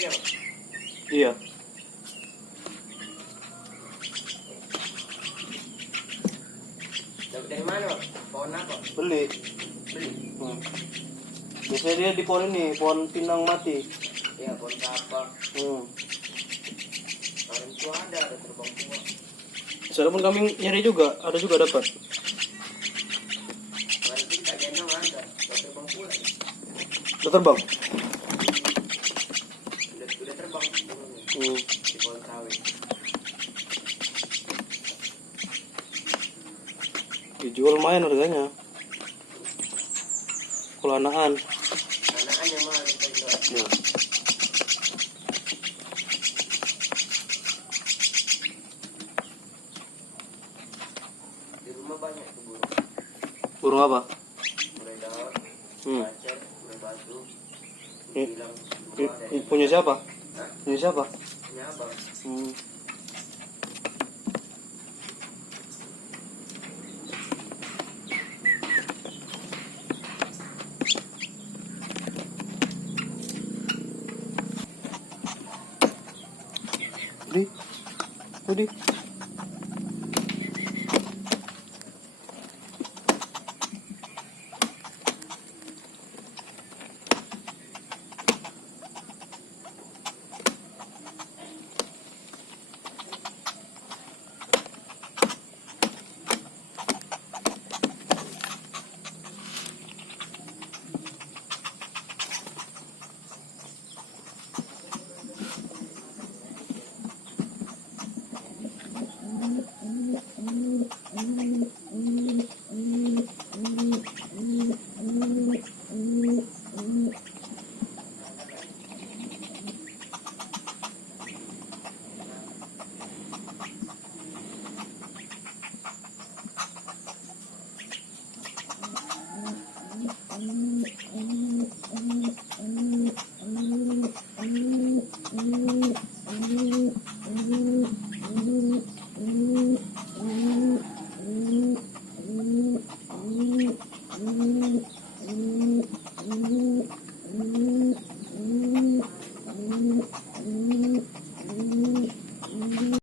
ya, Pak? Iya. Dapat dari mana, Pak? Pohon apa? Beli. Beli. Biasanya dia di pohon ini, pohon pinang mati. Iya, pohon kelapa. Kemarin itu ada terbang tua. Sekarang pun kami nyari juga, ada juga dapat. Kemarin itu tak gendong ada, udah terbang pulang. Udah terbang. Udah terbang turunnya. Di pohon sawit. Dijual lumayan harganya. Kalau anakan. Anakan yang mahal kita jual. Ya. Di rumah banyak tuh burung. Burung apa? Murai daun, Hmm. pacar, murai batu. Ini, Bilang ini semua ada. punya siapa? Hah? Punya siapa? Punya abang. Tadi.